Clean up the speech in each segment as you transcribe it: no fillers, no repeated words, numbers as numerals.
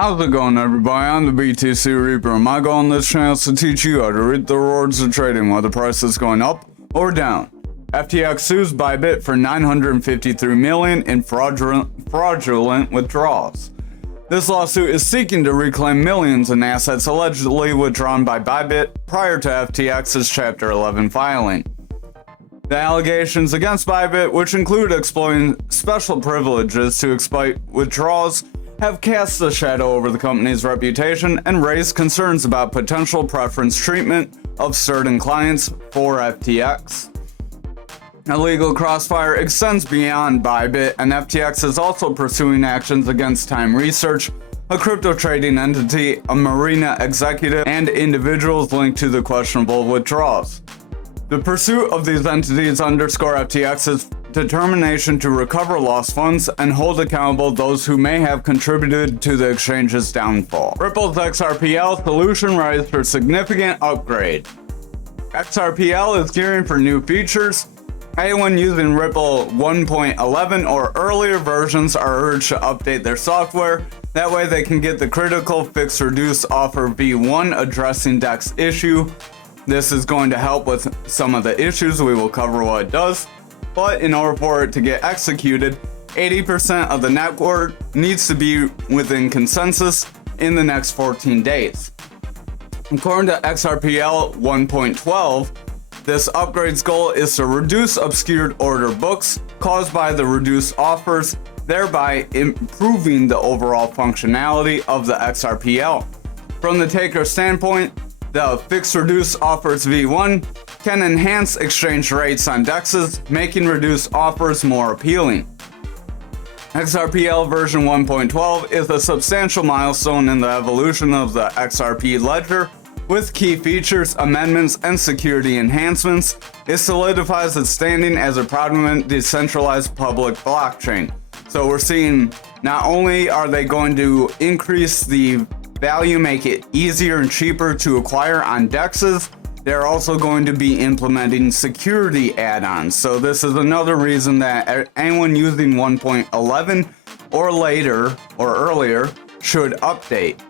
How's it going, everybody? I'm the BTC Reaper, and my goal on this channel is to teach you how to reap the rewards of trading while the price is going up or down. FTX sues Bybit for $953 million in fraudulent withdrawals. This lawsuit is seeking to reclaim millions in assets allegedly withdrawn by Bybit prior to FTX's Chapter 11 filing. The allegations against Bybit, which include exploiting special privileges to exploit withdrawals, have cast a shadow over the company's reputation and raised concerns about potential preference treatment of certain clients for FTX. A legal crossfire extends beyond Bybit, and FTX is also pursuing actions against Time Research, a crypto trading entity, a Marina executive, and individuals linked to the questionable withdrawals. The pursuit of these entities underscore FTX's determination to recover lost funds and hold accountable those who may have contributed to the exchange's downfall. Ripple's XRPL solution readies for significant upgrade. XRPL is gearing for new features. Anyone using Ripple 1.11 or earlier versions are urged to update their software. That way they can get the critical fix reduce offer v1 addressing DEX issue. This is going to help with some of the issues. We will cover what it does. But in order for it to get executed, 80% of the network needs to be within consensus in the next 14 days. According to XRPL 1.12, this upgrade's goal is to reduce obscured order books caused by the reduced offers, thereby improving the overall functionality of the XRPL. From the taker standpoint, the fixed reduce offers v1 can enhance exchange rates on DEXs, making reduced offers more appealing. XRPL version 1.12 is a substantial milestone in the evolution of the XRP ledger. With key features, amendments, and security enhancements, it solidifies its standing as a prominent decentralized public blockchain. So we're seeing not only are they going to increase the value, make it easier and cheaper to acquire on DEXs, they're also going to be implementing security add-ons. So this is another reason that anyone using 1.11 or later or earlier should update.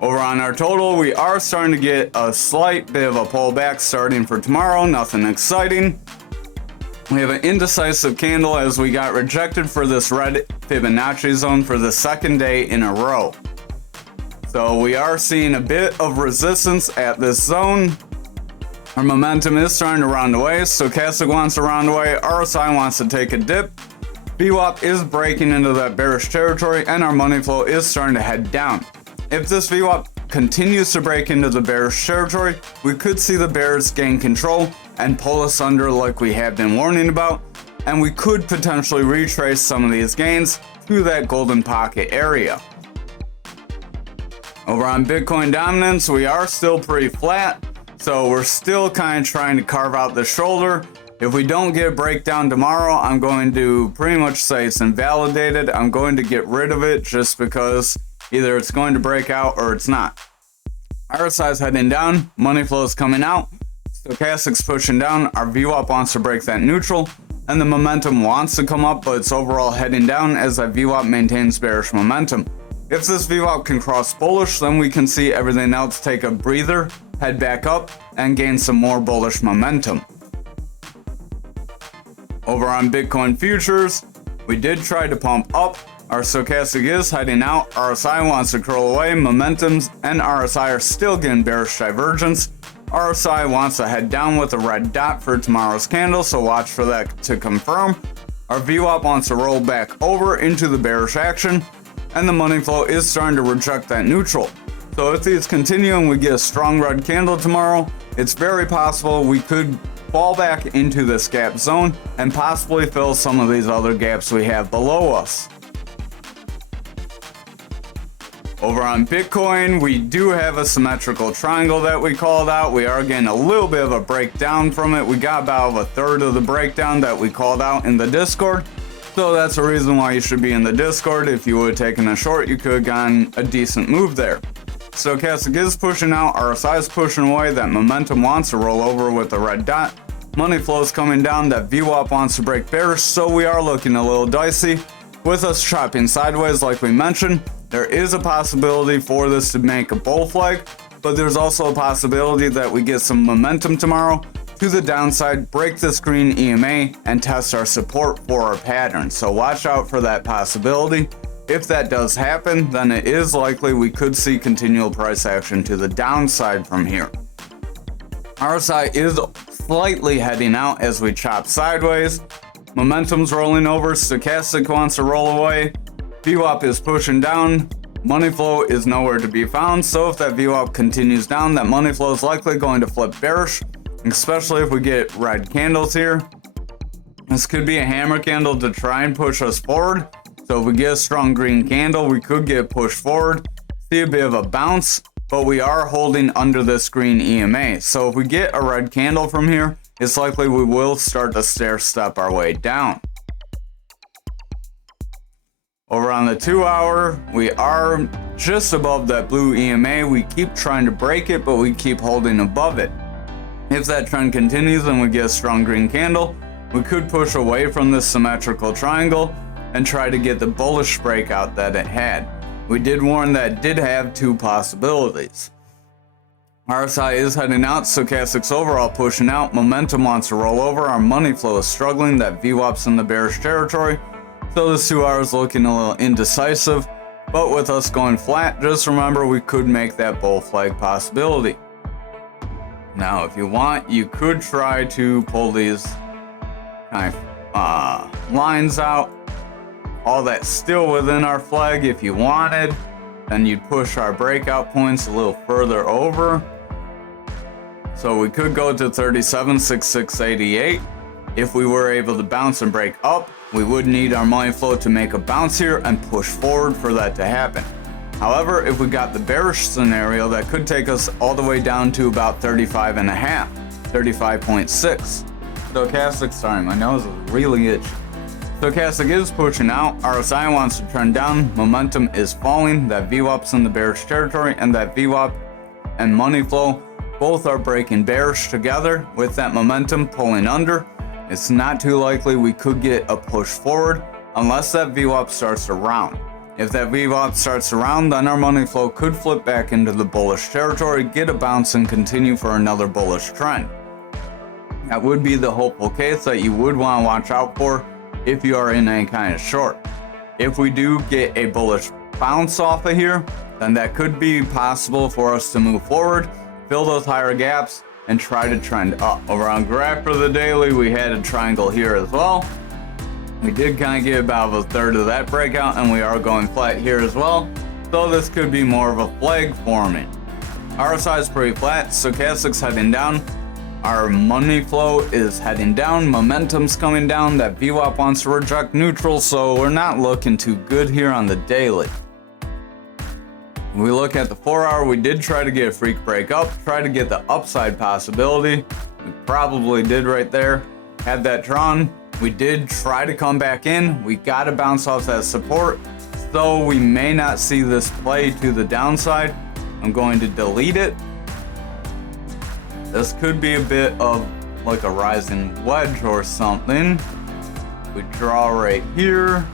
Over on our total, we are starting to get a slight bit of a pullback starting for tomorrow. Nothing exciting. We have an indecisive candle as we got rejected for this red Fibonacci zone for the second day in a row. So we are seeing a bit of resistance at this zone. Our momentum is starting to round away. Stochastic wants to round away. RSI wants to take a dip. VWAP is breaking into that bearish territory, and our money flow is starting to head down. If this VWAP continues to break into the bearish territory, we could see the bears gain control and pull us under like we have been warning about, and we could potentially retrace some of these gains to that golden pocket area. Over on Bitcoin dominance, we are still pretty flat, so we're still kind of trying to carve out the shoulder. If we don't get a breakdown tomorrow, I'm going to pretty much say it's invalidated. I'm going to get rid of it just because either it's going to break out or it's not. RSI is heading down, money flow is coming out, stochastic's pushing down, our VWAP wants to break that neutral, and the momentum wants to come up, but it's overall heading down as that VWAP maintains bearish momentum. If this VWAP can cross bullish, then we can see everything else take a breather, head back up, and gain some more bullish momentum. Over on Bitcoin futures, we did try to pump up. Our stochastic is heading out, RSI wants to curl away, momentums and RSI are still getting bearish divergence. RSI wants to head down with a red dot for tomorrow's candle, so watch for that to confirm. Our VWAP wants to roll back over into the bearish action, and the money flow is starting to reject that neutral. So if these continue and we get a strong red candle tomorrow, it's very possible we could fall back into this gap zone and possibly fill some of these other gaps we have below us. Over on Bitcoin, we do have a symmetrical triangle that we called out. We are getting a little bit of a breakdown from it. We got about a third of the breakdown that we called out in the Discord. So that's the reason why you should be in the Discord. If you would have taken a short, you could have gotten a decent move there. Stochastic is pushing out, RSI is pushing away. That momentum wants to roll over with the red dot. Money flow is coming down. That VWAP wants to break bearish, so we are looking a little dicey. With us chopping sideways like we mentioned, there is a possibility for this to make a bull flag, but there's also a possibility that we get some momentum tomorrow to the downside, break this green EMA, and test our support for our pattern. So watch out for that possibility. If that does happen, then it is likely we could see continual price action to the downside from here. RSI is slightly heading out as we chop sideways. Momentum's rolling over, stochastic wants to roll away. VWAP is pushing down. Money flow is nowhere to be found, so if that VWAP continues down, that money flow is likely going to flip bearish, especially if we get red candles here. This could be a hammer candle to try and push us forward. So if we get a strong green candle, we could get pushed forward, see a bit of a bounce, but we are holding under this green EMA. So if we get a red candle from here, it's likely we will start to stair step our way down. Over on the 2 hour, we are just above that blue EMA. We keep trying to break it, but we keep holding above it. If that trend continues and we get a strong green candle, we could push away from this symmetrical triangle and try to get the bullish breakout that it had. We did warn that it did have two possibilities. RSI is heading out, stochastics overall pushing out, momentum wants to roll over, our money flow is struggling, that VWAP's in the bearish territory, so this 2 hours looking a little indecisive, but with us going flat, just remember we could make that bull flag possibility. Now if you want, you could try to pull these kind of lines out. All that's still within our flag if you wanted. Then you'd push our breakout points a little further over. So we could go to 37.6688. If we were able to bounce and break up, we would need our money flow to make a bounce here and push forward for that to happen. However, if we got the bearish scenario, that could take us all the way down to about 35.5, 35.6. Stochastic, sorry, my nose is really itchy. Stochastic is pushing out, RSI wants to trend down, momentum is falling, that VWAP's in the bearish territory, and that VWAP and money flow both are breaking bearish together with that momentum pulling under. It's not too likely we could get a push forward unless that VWAP starts to round. If that VWAP starts to round, then our money flow could flip back into the bullish territory, get a bounce, and continue for another bullish trend. That would be the hopeful case that you would want to watch out for if you are in any kind of short. If we do get a bullish bounce off of here, then that could be possible for us to move forward, fill those higher gaps, and try to trend up. Over on graph for the daily, we had a triangle here as well. We did kind of get about a third of that breakout, and we are going flat here as well. So this could be more of a flag forming. RSI is pretty flat, stochastic's heading down. Our money flow is heading down, momentum's coming down, that VWAP wants to reject neutral, so we're not looking too good here on the daily. When we look at the 4 hour, we did try to get a freak break up, try to get the upside possibility. We probably did right there. Had that drawn. We did try to come back in. We got to bounce off that support, so we may not see this play to the downside. I'm going to delete it. This could be a bit of like a rising wedge or something. We draw right here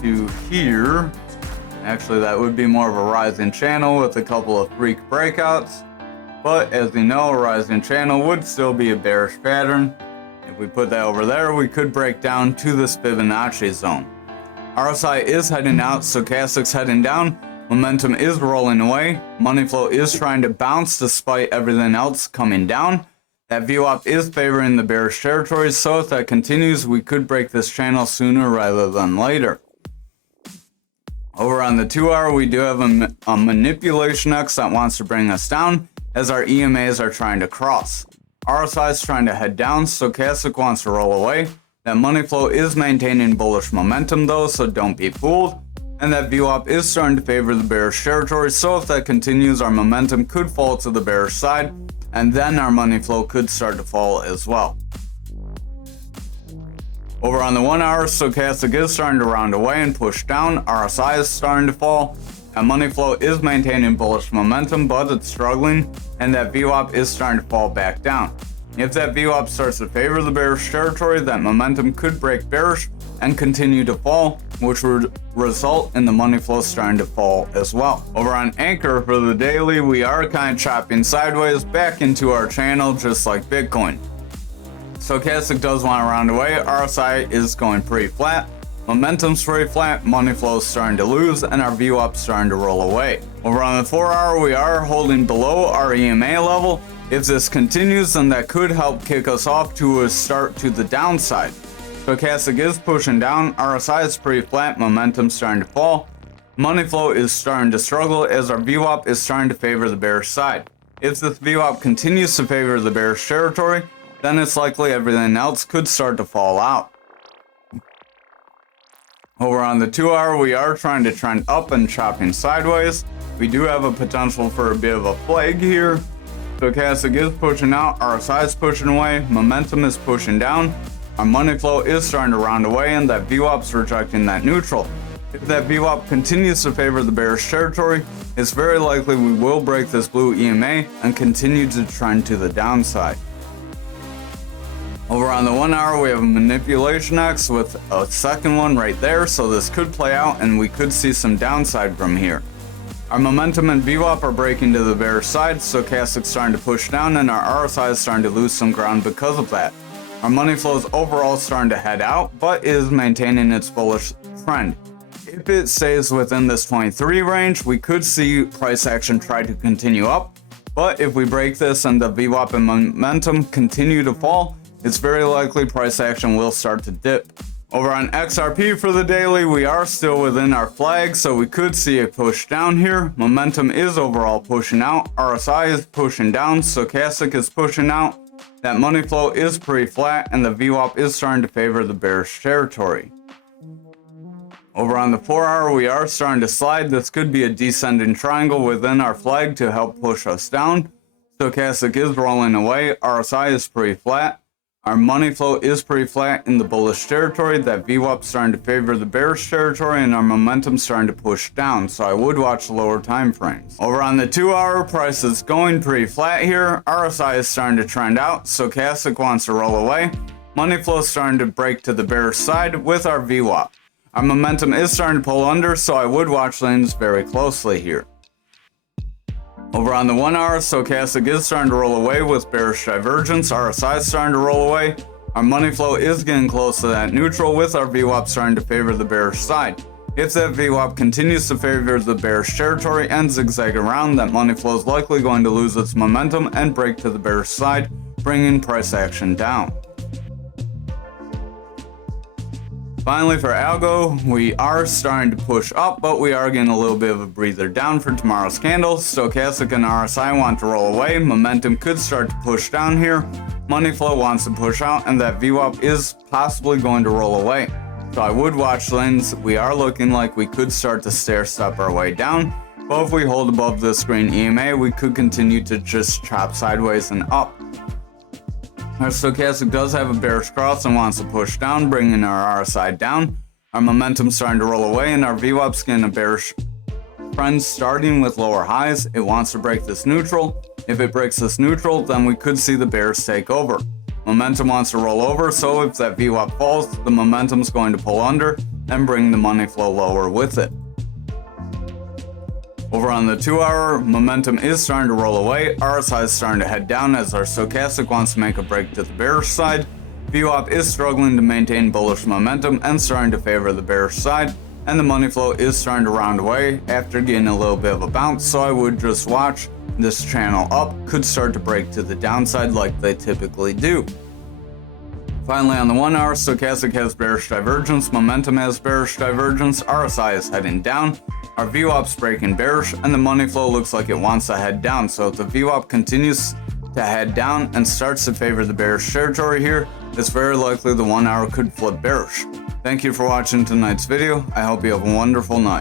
to here. Actually, that would be more of a rising channel with a couple of freak breakouts. But as you know, a rising channel would still be a bearish pattern. If we put that over there, we could break down to this Fibonacci zone. RSI is heading out, stochastic's heading down. Momentum is rolling away. Money flow is trying to bounce despite everything else coming down. That VWAP is favoring the bearish territory, so if that continues, we could break this channel sooner rather than later. Over on the 2 hour, we do have a manipulation X that wants to bring us down as our EMAs are trying to cross. RSI is trying to head down, stochastic wants to roll away. That money flow is maintaining bullish momentum though, so don't be fooled. And that VWAP is starting to favor the bearish territory, so if that continues, our momentum could fall to the bearish side, and then our money flow could start to fall as well. Over on the 1 hour, stochastic is starting to round away and push down. RSI is starting to fall. And money flow is maintaining bullish momentum, but it's struggling, and that VWAP is starting to fall back down. If that VWAP starts to favor the bearish territory, that momentum could break bearish and continue to fall, which would result in the money flow starting to fall as well. Over on Anchor for the daily, we are kind of chopping sideways back into our channel just like Bitcoin. Stochastic does want to round away, RSI is going pretty flat, momentum's pretty flat, money flow is starting to lose, and our VWAP starting to roll away. Over on the 4 hour, we are holding below our EMA level. If this continues, then that could help kick us off to a start to the downside. Stochastic is pushing down, RSI is pretty flat, momentum starting to fall. Money flow is starting to struggle as our VWAP is starting to favor the bearish side. If this VWAP continues to favor the bearish territory, then it's likely everything else could start to fall out. Over on the 2 hour, we are trying to trend up and chopping sideways. We do have a potential for a bit of a flag here. Stochastic is pushing out, RSI is pushing away, momentum is pushing down, our money flow is starting to round away, and that VWAP is rejecting that neutral. If that VWAP continues to favor the bearish territory, it's very likely we will break this blue EMA and continue to trend to the downside. Over on the 1 hour, we have a manipulation X with a second one right there, so this could play out and we could see some downside from here. Our momentum and VWAP are breaking to the bearish side, Stochastic starting to push down, and our RSI is starting to lose some ground because of that. Our money flow is overall starting to head out, but is maintaining its bullish trend. If it stays within this 23 range, we could see price action try to continue up, but if we break this and the VWAP and momentum continue to fall, it's very likely price action will start to dip. Over on XRP for the daily, we are still within our flag, so we could see a push down here. Momentum is overall pushing out, RSI is pushing down, Stochastic is pushing out. That money flow is pretty flat, and the VWAP is starting to favor the bearish territory. Over on the 4 hour, we are starting to slide. This could be a descending triangle within our flag to help push us down. Stochastic is rolling away, RSI is pretty flat. Our money flow is pretty flat in the bullish territory. That VWAP starting to favor the bearish territory, and our momentum starting to push down, so I would watch lower time frames. Over on the 2 hour, price is going pretty flat here. RSI is starting to trend out, Stochastic wants to roll away. Money flow is starting to break to the bearish side with our VWAP. Our momentum is starting to pull under, so I would watch lanes very closely here. Over on the 1 hour, Stochastic is starting to roll away with bearish divergence, RSI is starting to roll away. Our money flow is getting close to that neutral with our VWAP starting to favor the bearish side. If that VWAP continues to favor the bearish territory and zigzag around, that money flow is likely going to lose its momentum and break to the bearish side, bringing price action down. Finally, for algo, we are starting to push up, but we are getting a little bit of a breather down for tomorrow's candle. Stochastic and RSI want to roll away. Momentum could start to push down here. Money flow wants to push out, and that VWAP is possibly going to roll away. So I would watch lanes. We are looking like we could start to stair step our way down, but if we hold above this green EMA, we could continue to just chop sideways and up. Our Stochastic does have a bearish cross and wants to push down, bringing our RSI down. Our momentum starting to roll away, and our VWAP's getting a bearish trend starting with lower highs. It wants to break this neutral. If it breaks this neutral, then we could see the bears take over. Momentum wants to roll over, so if that VWAP falls, the momentum's going to pull under and bring the money flow lower with it. Over on the 2 hour, momentum is starting to roll away, RSI is starting to head down as our Stochastic wants to make a break to the bearish side. VWAP is struggling to maintain bullish momentum and starting to favor the bearish side, and the money flow is starting to round away after getting a little bit of a bounce, so I would just watch. This channel up could start to break to the downside like they typically do. Finally, on the 1 hour, Stochastic has bearish divergence, momentum has bearish divergence, RSI is heading down, our VWAP's breaking bearish, and the money flow looks like it wants to head down. So if the VWAP continues to head down and starts to favor the bearish territory here, it's very likely the 1 hour could flip bearish. Thank you for watching tonight's video. I hope you have a wonderful night.